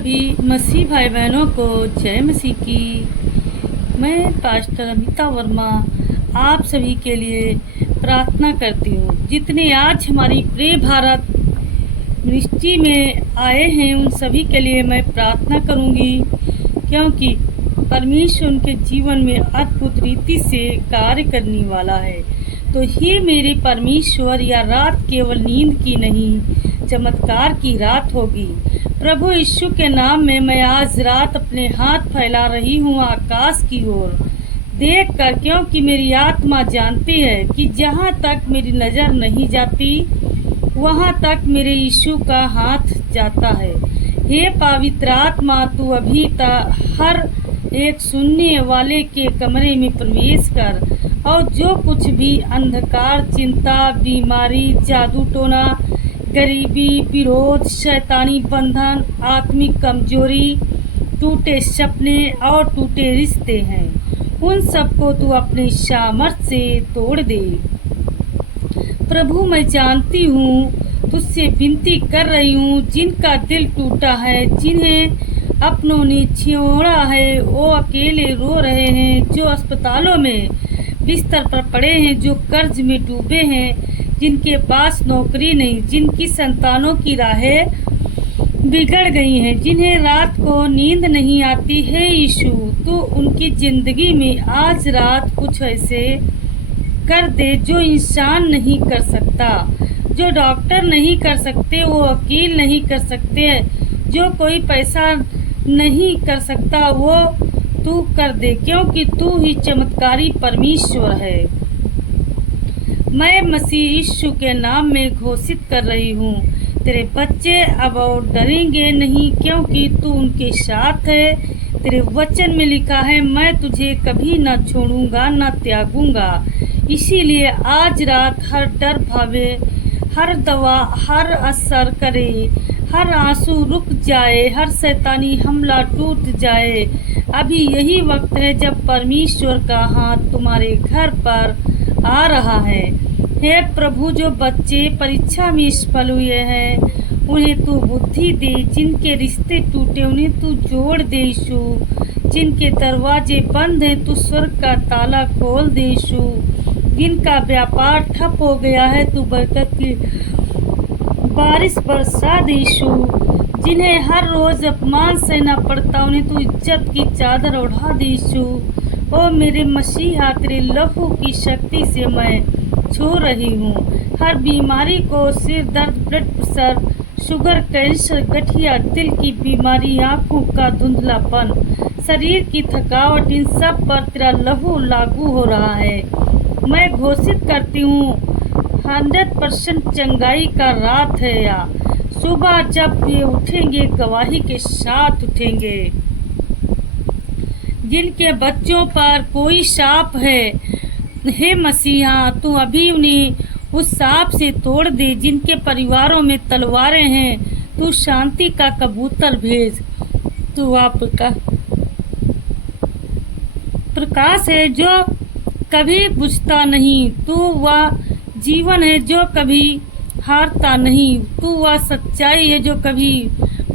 सभी मसीह भाई बहनों को जय मसीह की। मैं पास्टर अमिता वर्मा आप सभी के लिए प्रार्थना करती हूँ। जितने आज हमारी प्रिय भारत मिनिस्ट्री में आए हैं उन सभी के लिए मैं प्रार्थना करूँगी, क्योंकि परमेश्वर उनके जीवन में अद्भुत रीति से कार्य करने वाला है। तो हे मेरे परमेश्वर, यह रात केवल नींद की नहीं, चमत्कार की रात होगी। प्रभु यीशु के नाम में मैं आज रात अपने हाथ फैला रही हूँ आकाश की ओर देख कर, क्योंकि मेरी आत्मा जानती है कि जहाँ तक मेरी नज़र नहीं जाती वहाँ तक मेरे यीशु का हाथ जाता है। हे पवित्र आत्मा, तू अभी तक हर एक सुनने वाले के कमरे में प्रवेश कर और जो कुछ भी अंधकार, चिंता, बीमारी, जादू टोना, गरीबी, विरोध, शैतानी बंधन, आत्मिक कमजोरी, टूटे सपने और टूटे रिश्ते हैं, उन सबको तू अपने सामर्थ्य से तोड़ दे। प्रभु, मैं जानती हूँ, तुझसे विनती कर रही हूँ, जिनका दिल टूटा है, जिन्हें अपनों ने छोड़ा है, वो अकेले रो रहे हैं, जो अस्पतालों में बिस्तर पर पड़े हैं, जो कर्ज में डूबे हैं, जिनके पास नौकरी नहीं, जिनकी संतानों की राहें बिगड़ गई हैं, जिन्हें रात को नींद नहीं आती है। यीशु, तू उनकी ज़िंदगी में आज रात कुछ ऐसे कर दे जो इंसान नहीं कर सकता, जो डॉक्टर नहीं कर सकते, वो वकील नहीं कर सकते, जो कोई पैसा नहीं कर सकता, वो तू कर दे, क्योंकि तू ही चमत्कारी परमेश्वर है। मैं मसीह यीशु के नाम में घोषित कर रही हूँ, तेरे बच्चे अब और डरेंगे नहीं, क्योंकि तू उनके साथ है। तेरे वचन में लिखा है, मैं तुझे कभी न छोड़ूंगा न त्यागूंगा। इसीलिए आज रात हर डर भावे, हर दवा हर असर करे, हर आंसू रुक जाए, हर शैतानी हमला टूट जाए। अभी यही वक्त है जब परमेश्वर का हाथ तुम्हारे घर पर आ रहा है। हे प्रभु, जो बच्चे परीक्षा में सफल हुए हैं उन्हें तू बुद्धि दे, जिनके रिश्ते टूटे उन्हें तू जोड़ दे यीशु, जिनके दरवाजे बंद हैं तू स्वर्ग का ताला खोल दे यीशु, जिनका व्यापार ठप हो गया है तू बरकत की बारिश बरसा दे यीशु, जिन्हें हर रोज अपमान सहना पड़ता उन्हें तू इज्जत की चादर ओढ़ा दे यीशु। ओ मेरे मसीहा, तेरे लहू की शक्ति से मैं छू रही हूँ हर बीमारी को, सिर दर्द, ब्लड प्रेशर, शुगर, कैंसर, गठिया, दिल की बीमारी, आँखों का धुंधलापन, शरीर की थकावट, इन सब पर तेरा लहू लागू हो रहा है। मैं घोषित करती हूँ 100% चंगाई का रात है। या सुबह जब ये उठेंगे गवाही के साथ उठेंगे। जिनके बच्चों पर कोई सांप है, हे मसीहा, तू अभी उन्हें उस सांप से तोड़ दे। जिनके परिवारों में तलवारें हैं, तू शांति का कबूतर भेज। तू आपका प्रकाश है जो कभी बुझता नहीं, तू वह जीवन है जो कभी हारता नहीं, तू वह सच्चाई है जो कभी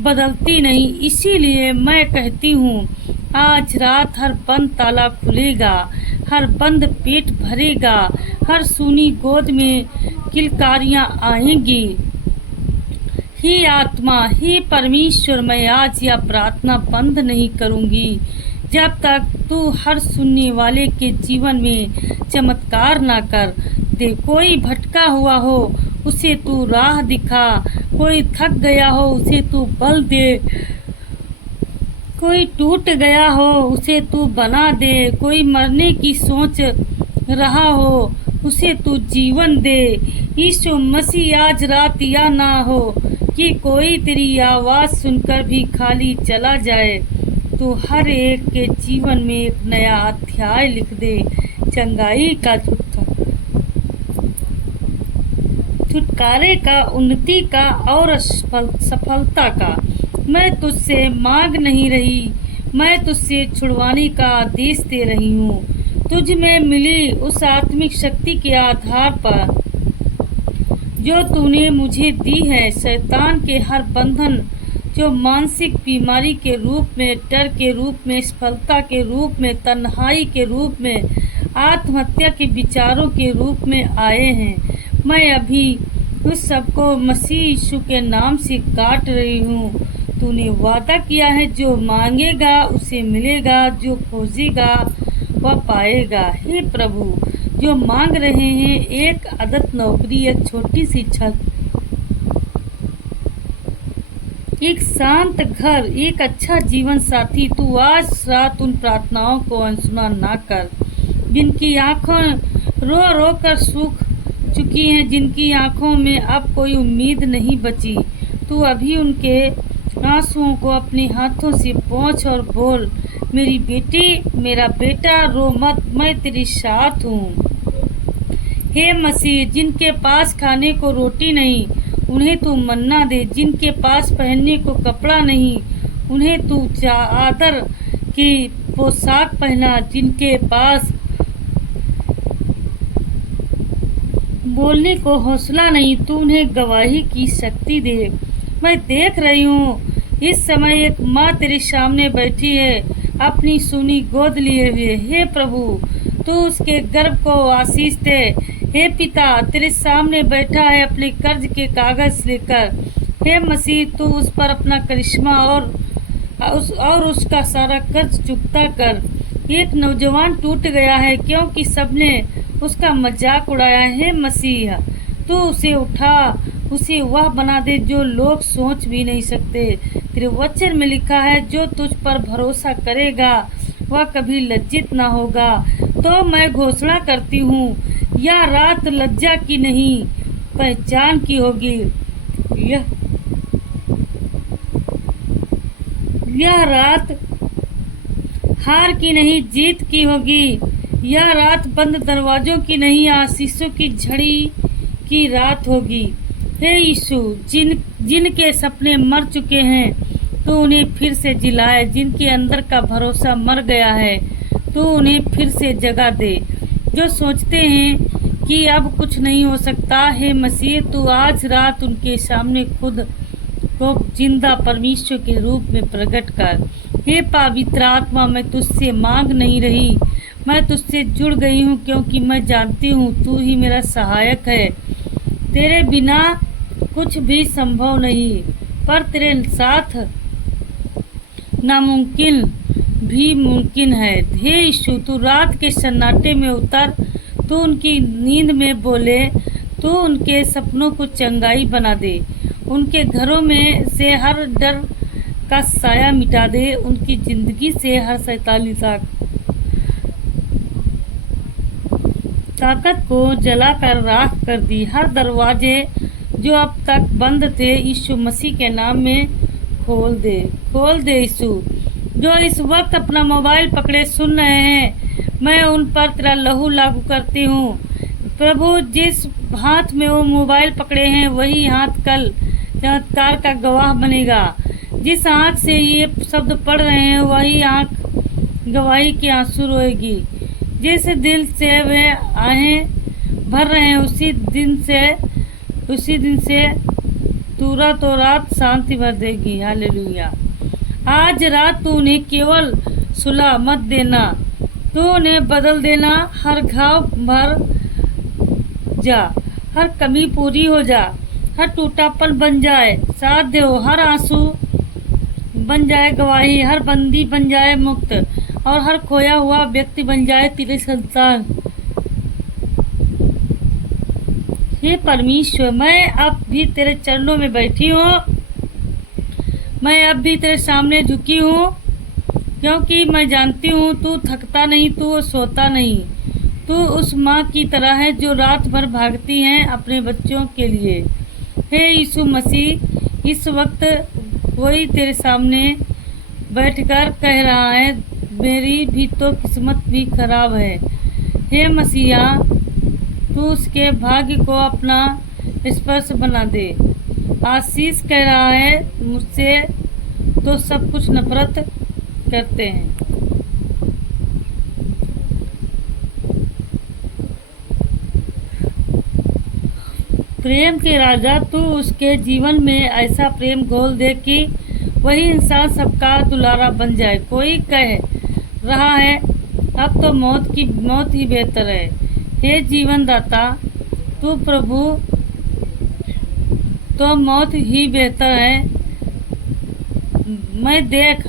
बदलती नहीं। इसीलिए मैं कहती हूँ, आज रात हर बंद ताला खुलेगा, हर बंद पेट भरेगा, हर सुनी गोद में किलकारियाँ आएंगी। हे आत्मा, हे परमेश्वर, मैं आज यह प्रार्थना बंद नहीं करूँगी जब तक तू हर सुनने वाले के जीवन में चमत्कार ना कर दे। कोई भटका हुआ हो उसे तू राह दिखा, कोई थक गया हो उसे तू बल दे, कोई टूट गया हो उसे तू बना दे, कोई मरने की सोच रहा हो उसे तू जीवन दे। यीशु मसीह, आज रात या ना हो कि कोई तेरी आवाज़ सुनकर भी खाली चला जाए। तू हर एक के जीवन में एक नया अध्याय लिख दे, चंगाई का, छुटकारे का, उन्नति का और सफलता का। मैं तुझसे मांग नहीं रही, मैं तुझसे छुड़वाने का आदेश दे रही हूँ। तुझ में मिली उस आत्मिक शक्ति के आधार पर जो तूने मुझे दी है, शैतान के हर बंधन जो मानसिक बीमारी के रूप में, डर के रूप में, सफलता के रूप में, तन्हाई के रूप में, आत्महत्या के विचारों के रूप में आए हैं, मैं अभी उस सबको मसीह यीशु के नाम से काट रही हूँ। तूने वादा किया है, जो मांगेगा उसे मिलेगा, जो खोजेगा वह पाएगा। हे प्रभु, जो मांग रहे हैं एक आदत, नौकरी, एक छोटी सी छत, एक शांत घर, एक अच्छा जीवन साथी, तू आज रात उन प्रार्थनाओं को अनसुना ना कर, जिनकी आंखों रो रो कर सूख चुकी हैं, जिनकी आंखों में अब कोई उम्मीद नहीं बची। तू अभी उनके आंसुओं को अपने हाथों से पोंछ और बोल, मेरी बेटी, मेरा बेटा, रो मत, मैं तेरे साथ हूँ। हे मसीह, जिनके पास खाने को रोटी नहीं, उन्हें तू मन्ना दे। जिनके पास पहनने को कपड़ा नहीं, उन्हें तू चादर की पोशाक पहना। जिनके पास बोलने को हौसला नहीं, तू उन्हें गवाही की शक्ति दे। मैं देख रही हूँ इस समय एक माँ तेरे सामने बैठी है, अपनी सूनी गोद लिए हुए। हे प्रभु, तू उसके गर्भ को आशीष दे। हे पिता, तेरे सामने बैठा है अपने कर्ज के कागज लेकर। हे मसीह, तू उस पर अपना करिश्मा और उसका सारा कर्ज चुकता कर। एक नौजवान टूट गया है क्योंकि सबने उसका मजाक उड़ाया। हे मसीह, तू उसे उठा, उसे वह बना दे जो लोग सोच भी नहीं सकते। तेरे वचन में लिखा है, जो तुझ पर भरोसा करेगा वह कभी लज्जित ना होगा। तो मैं घोषणा करती हूँ, यह रात लज्जा की नहीं, पहचान की होगी। यह रात हार की नहीं, जीत की होगी। यह रात बंद दरवाजों की नहीं, आशीषों की झड़ी की रात होगी। हे यीशु, जिनके सपने मर चुके हैं, तो उन्हें फिर से जिलाए। जिनके अंदर का भरोसा मर गया है, तो उन्हें फिर से जगा दे। जो सोचते हैं कि अब कुछ नहीं हो सकता, हे मसीह, तू आज रात उनके सामने खुद को जिंदा परमेश्वर के रूप में प्रकट कर। हे पवित्र आत्मा, मैं तुझसे मांग नहीं रही, मैं तुझसे जुड़ गई हूँ, क्योंकि मैं जानती हूँ तू ही मेरा सहायक है। तेरे बिना कुछ भी संभव नहीं, पर तेरे साथ नामुमकिन भी मुमकिन है। हे यीशु, तू रात के सन्नाटे में उतर, तू उनकी नींद में बोले, तू उनके सपनों को चंगाई बना दे। उनके घरों में से हर डर का साया मिटा दे। उनकी जिंदगी से हर शैतानी ताकत को जलाकर राख कर दी। हर दरवाजे जो अब तक बंद थे, यीशु मसीह के नाम में खोल दे यीशु। जो इस वक्त अपना मोबाइल पकड़े सुन रहे हैं, मैं उन पर तेरा लहू लागू करती हूँ। प्रभु, जिस हाथ में वो मोबाइल पकड़े हैं, वही हाथ कल चमत्कार का गवाह बनेगा। जिस आँख से ये शब्द पढ़ रहे हैं, वही आँख गवाही के आंसू रोएगी। जिस दिल से वे आहें भर रहे हैं, उसी दिन से तूरा तो रात शांति भर देगी। हालेलुया। आज रात तू उन्हें केवल सुला मत देना, तू उन्हें बदल देना। हर घाव भर जा, हर कमी पूरी हो जा, हर टूटापन बन जाए साथ दो, हर आंसू बन जाए गवाही, हर बंदी बन जाए मुक्त, और हर खोया हुआ व्यक्ति बन जाए तेरे संतान। हे परमेश्वर, मैं अब भी तेरे चरणों में बैठी हूँ, मैं अब भी तेरे सामने झुकी हूँ, क्योंकि मैं जानती हूँ तू थकता नहीं, तू सोता नहीं। तू उस माँ की तरह है जो रात भर भागती हैं अपने बच्चों के लिए। हे यीशु मसीह, इस वक्त कोई तेरे सामने बैठकर कह रहा है, मेरी भी तो किस्मत भी खराब है। हे मसीहा, तू उसके भाग्य को अपना स्पर्श बना दे। आशीष कह रहा है, मुझसे तो सब कुछ नफरत करते हैं। प्रेम के राजा, तू उसके जीवन में ऐसा प्रेम घोल दे कि वही इंसान सबका दुलारा बन जाए। कोई कह रहा है अब तो मौत ही बेहतर है। हे जीवन दाता तू प्रभु, तो मौत ही बेहतर है। मैं देख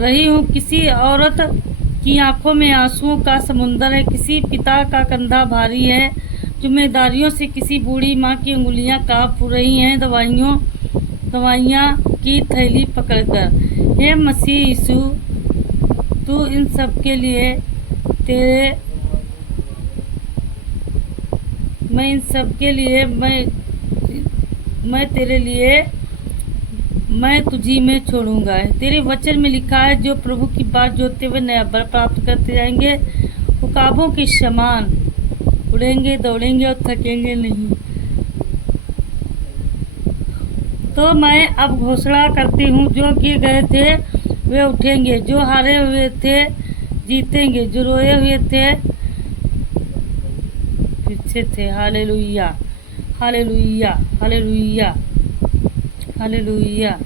रही हूँ किसी औरत की आंखों में आंसुओं का समुंदर है, किसी पिता का कंधा भारी है जिम्मेदारियों से, किसी बूढ़ी माँ की उंगलियां कांप रही हैं दवाइयाँ की थैली पकड़कर। हे मसीह यीशु, तू इन सब के लिए मैं तेरे लिए मैं तुझी में छोड़ूंगा। तेरे वचन में लिखा है जो प्रभु की बात जोते हुए नया बल प्राप्त करते जाएंगे, उकाबों के समान उड़ेंगे, दौड़ेंगे और थकेंगे नहीं। तो मैं अब घोषणा करती हूँ, जो गिर गए थे वे उठेंगे, जो हारे हुए थे जीतेंगे, जो रोए हुए थे पीछे थे। Hallelujah, hallelujah, hallelujah, hallelujah.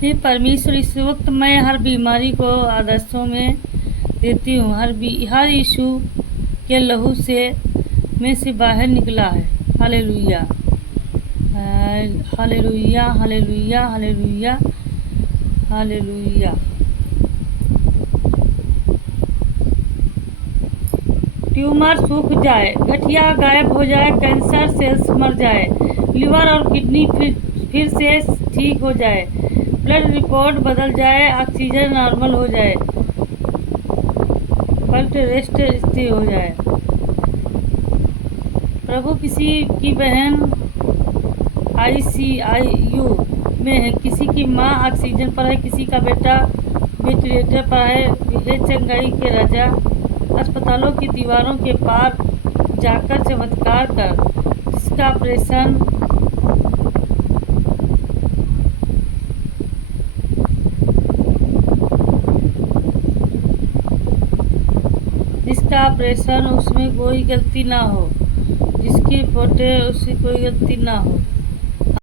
हे परमेश्वर, इस वक्त मैं हर बीमारी को आदर्शों में देती हूँ। हर यीशु के लहू में से बाहर निकला है। Hallelujah, hallelujah, hallelujah, hallelujah, hallelujah. Tumour सूख जाए, गठिया गायब हो जाए, कैंसर सेल्स मर जाए, लिवर और किडनी फिर से ठीक हो जाए, ब्लड रिपोर्ट बदल जाए, ऑक्सीजन नॉर्मल हो जाए, ब्लड रेस्ट स्थिर हो जाए। प्रभु, किसी की बहन ICU में है, किसी की माँ ऑक्सीजन पर है, किसी का बेटा वेंटिलेटर पर है। हे चंगाई के राजा, अस्पतालों की दीवारों के पार जाकर चमत्कार कर, जिसका ऑपरेशन उसमें कोई गलती ना हो, जिसकी रिपोर्ट है उसकी कोई गलती ना हो।